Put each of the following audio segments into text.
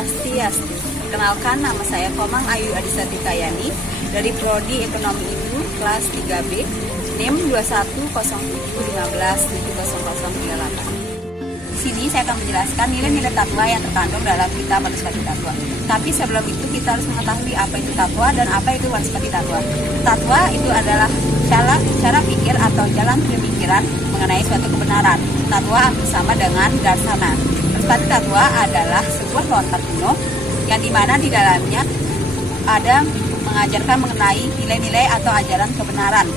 Swastiastu. Perkenalkan, nama saya Komang Ayu Adisati Kayani dari Prodi Ekonomi Ibu kelas 3B, NIM 210715700038. Di sini saya akan menjelaskan nilai-nilai takwa yang terkandung dalam kitab Waruspati Tatwa. Tapi sebelum itu kita harus mengetahui apa itu takwa dan apa itu Waruspati Tatwa. Takwa itu adalah cara pikir atau jalan pemikiran mengenai suatu kebenaran. Tatwa hampir sama dengan darsana. Waruspati Tatwa adalah sebuah lontar kuno yang dimana di dalamnya ada mengajarkan mengenai nilai-nilai atau ajaran kebenaran.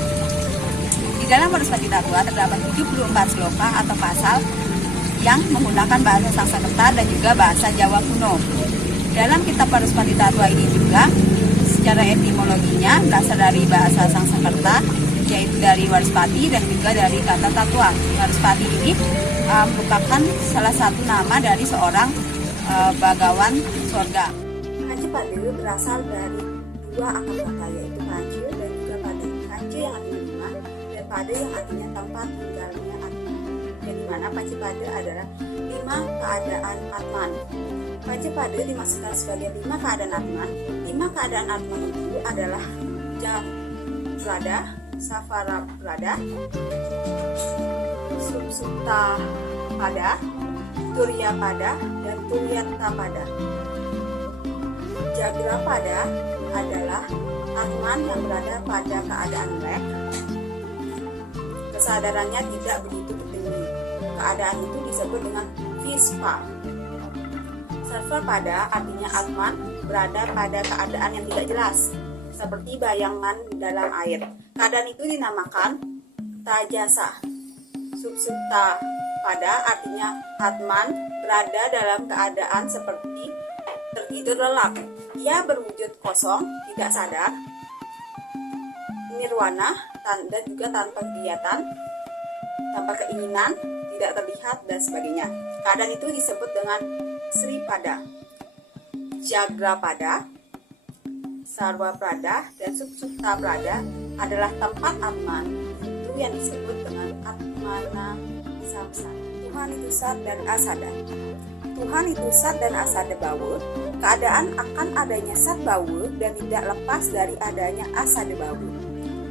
Di dalam Waruspati Tatwa terdapat 74 sloka atau pasal yang menggunakan bahasa Sanskerta dan juga bahasa Jawa kuno. Dalam kitab Waruspati Tatwa ini juga secara etimologinya berasal dari bahasa Sanskerta, yaitu dari Waruspati dan juga dari kata Tatwa. Waruspati ini merupakan salah satu nama dari seorang bagawan surga. Kanci Pade berasal dari dua akar kata, yaitu kanci dan juga pade. Kanci yang artinya lima dan pade yang artinya tempat tinggalnya Atman. Yang dimana Panci Pade adalah 5 keadaan Atman. Panci Pade dimaksudkan sebagai 5 keadaan Atman. 5 keadaan Atman itu adalah Jam Prada, Safara Prada, Supsupta Pada, Turiya Pada, dan Turyata Pada. Jagra Pada adalah Atman yang berada pada keadaan melek. Kesadarannya tidak begitu tinggi. Keadaan itu disebut dengan Vispa. Sarva Pada artinya Atman berada pada keadaan yang tidak jelas, seperti bayangan dalam air. Keadaan itu dinamakan Tajasa. Supsupta Pada artinya Atman berada dalam keadaan seperti tertidur lelap. Ia berwujud kosong, tidak sadar, nirwana, dan juga tanpa kegiatan, tanpa keinginan, tidak terlihat, dan sebagainya. Keadaan itu disebut dengan Sri Pada. Jagra Pada, Sarwa Prada, dan Supsupta Prada adalah tempat Atman, itu yang disebut dengan Atmana Samsara. Tuhan itu Sat dan Asada. Tuhan itu Sat dan Asada Bawa. Keadaan akan adanya Sat Bawa dan tidak lepas dari adanya Asada Bawa.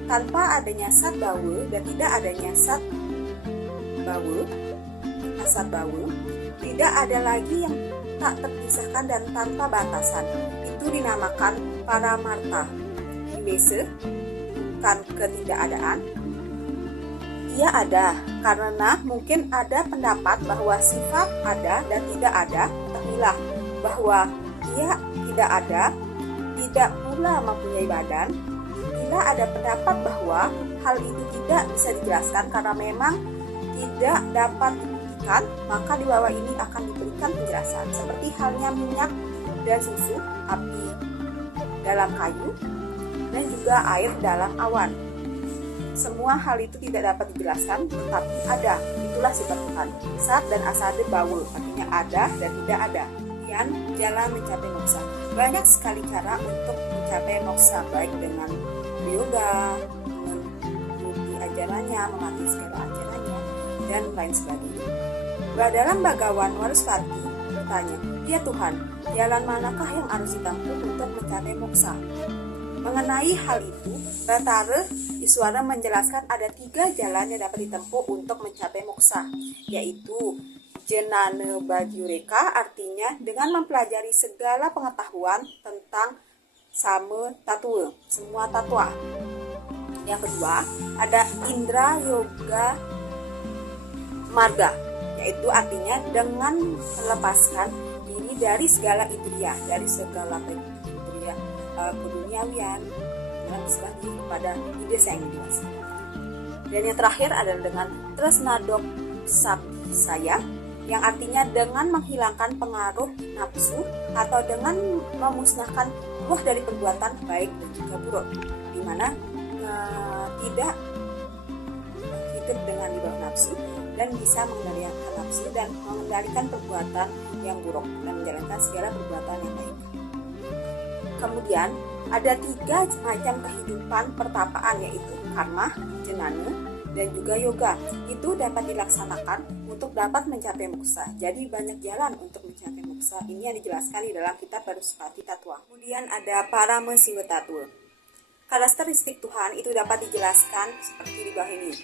Tanpa adanya Sat Bawa dan tidak adanya Sat Bawa, Asat Bawa, tidak ada lagi yang tak terpisahkan dan tanpa batasan. Itu dinamakan Paramarta. Himese, bukan ketidakadaan. Ia ada karena mungkin ada pendapat bahwa sifat ada dan tidak ada. Ketahuilah bahwa ia tidak ada, tidak pula mempunyai badan. Bila ada pendapat bahwa hal itu tidak bisa dijelaskan karena memang tidak dapat dibuktikan, maka di bawah ini akan diberikan penjelasan seperti halnya minyak dan susu, api dalam kayu, dan juga air dalam awan. Semua hal itu tidak dapat dijelaskan, tetapi ada. Itulah sifat Tuhan. Sat dan Asada Bawa artinya ada dan tidak ada. Dan jalan mencapai moksa. Banyak sekali cara untuk mencapai moksa, baik dengan yoga, mengikuti ajarannya, mematuhi segala ajarannya, dan lain sebagainya. Dalam Bagawan Waruspati bertanya, ya Tuhan, jalan manakah yang harus ditempuh untuk mencapai moksa? Mengenai hal itu, Batara Iswara menjelaskan ada 3 jalan yang dapat ditempuh untuk mencapai moksa, yaitu Jenana Badyureka, artinya dengan mempelajari segala pengetahuan tentang sama tatwa, semua tatwa. Yang kedua, ada Indra Yoga Marga, yaitu artinya dengan melepaskan diri dari segala indria, dari segala indria keduniawian, dan berserah diri kepada ide yang dewasa. Dan yang terakhir adalah dengan Tresnadok Saya, yang artinya dengan menghilangkan pengaruh nafsu atau dengan memusnahkan buah dari perbuatan baik dan juga buruk, di mana tidak hidup dengan di bawah nafsu dan bisa mengendalikan nafsu dan mengendalikan perbuatan yang buruk dan menjalankan segala perbuatan yang baik. Kemudian ada 3 macam kehidupan pertapaan, yaitu karma, jenana, dan juga yoga. Itu dapat dilaksanakan untuk dapat mencapai moksa. Jadi banyak jalan untuk mencapai moksa. Ini yang dijelaskan di dalam kitab Baruspati Tattwa. Kemudian ada Paramasiwa Tattwa. Karakteristik Tuhan itu dapat dijelaskan seperti di bawah ini.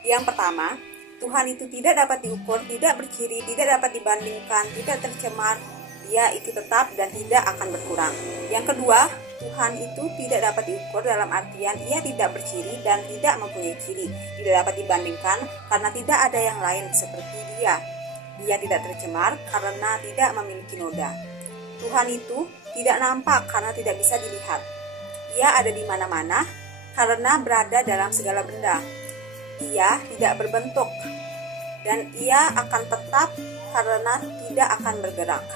Yang pertama, Tuhan itu tidak dapat diukur, tidak berciri, tidak dapat dibandingkan, tidak tercemar. Dia itu tetap dan tidak akan berkurang. Yang kedua, Tuhan itu tidak dapat diukur dalam artian ia tidak berciri dan tidak mempunyai ciri. Tidak dapat dibandingkan karena tidak ada yang lain seperti dia. Dia tidak tercemar karena tidak memiliki noda. Tuhan itu tidak nampak karena tidak bisa dilihat. Ia ada di mana-mana karena berada dalam segala benda. Ia tidak berbentuk dan ia akan tetap karena tidak akan bergerak.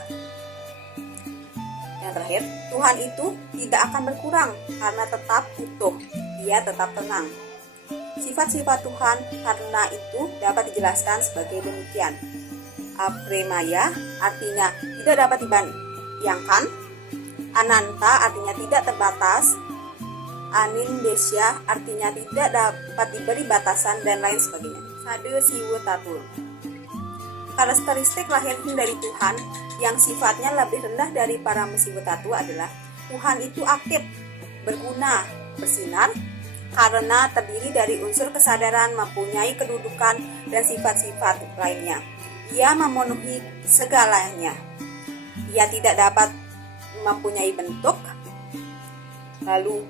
Yang terakhir, Tuhan itu tidak akan berkurang karena tetap utuh. Ia tetap tenang. Sifat-sifat Tuhan karena itu dapat dijelaskan sebagai demikian. Apremaya artinya tidak dapat dibayangkan. Ananta artinya tidak terbatas. Anindesya artinya tidak dapat diberi batasan dan lain sebagainya. Sade Siwa Tattwa. Karakteristik lahir dari Tuhan yang sifatnya lebih rendah dari Paramasiwa Tattwa adalah Tuhan itu aktif, berguna, bersinar karena terdiri dari unsur kesadaran, mempunyai kedudukan dan sifat-sifat lainnya. Ia memenuhi segalanya. Ia tidak dapat mempunyai bentuk. Lalu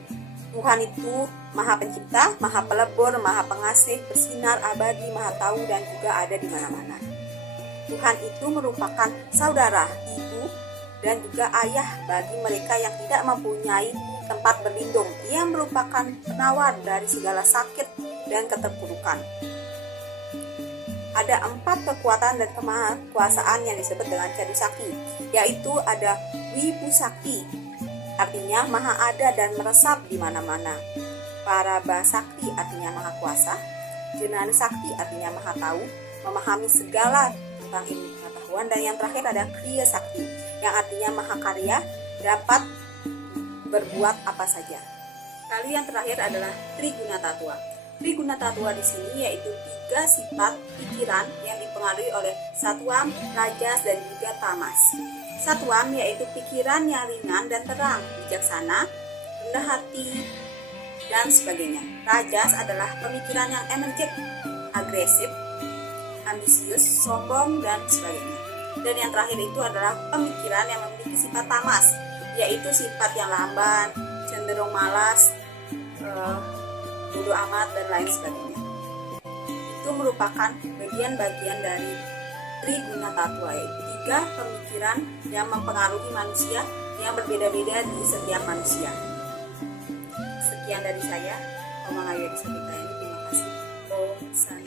Tuhan itu Maha Pencipta, Maha Pelebur, Maha Pengasih, bersinar, abadi, Maha Tahu dan juga ada di mana-mana. Tuhan itu merupakan saudara, ibu, dan juga ayah bagi mereka yang tidak mempunyai tempat berlindung. Ia merupakan penawar dari segala sakit dan keterpurukan. Ada 4 kekuatan dan kemahakuasaan yang disebut dengan Cadu Sakti, yaitu ada Wibu Sakti, artinya maha ada dan meresap di mana-mana. Paraba Sakti artinya maha kuasa. Jnana Sakti artinya maha tahu, memahami segala tentang ilmu pengetahuan. Dan yang terakhir ada Kriya Sakti, yang artinya maha karya, dapat berbuat apa saja. Lalu yang terakhir adalah Triguna Tattwa. Triguna Tattwa di sini yaitu 3 sifat pikiran yang dipengaruhi oleh Satwam, Rajas, dan juga Tamas. Satwam yaitu pikiran yang ringan dan terang, bijaksana, rendah hati, dan sebagainya. Rajas adalah pemikiran yang energetik, agresif, ambisius, sombong, dan sebagainya. Dan yang terakhir itu adalah pemikiran yang memiliki sifat tamas, yaitu sifat yang lamban, cenderung malas, bodoh amat, dan lain sebagainya. Itu merupakan bagian-bagian dari Triguna Tattwa, yaitu 3 pemikiran yang mempengaruhi manusia yang berbeda-beda di setiap manusia. Sekian dari saya, Oma Ayu Disabita ini. Terima kasih. Om Santi.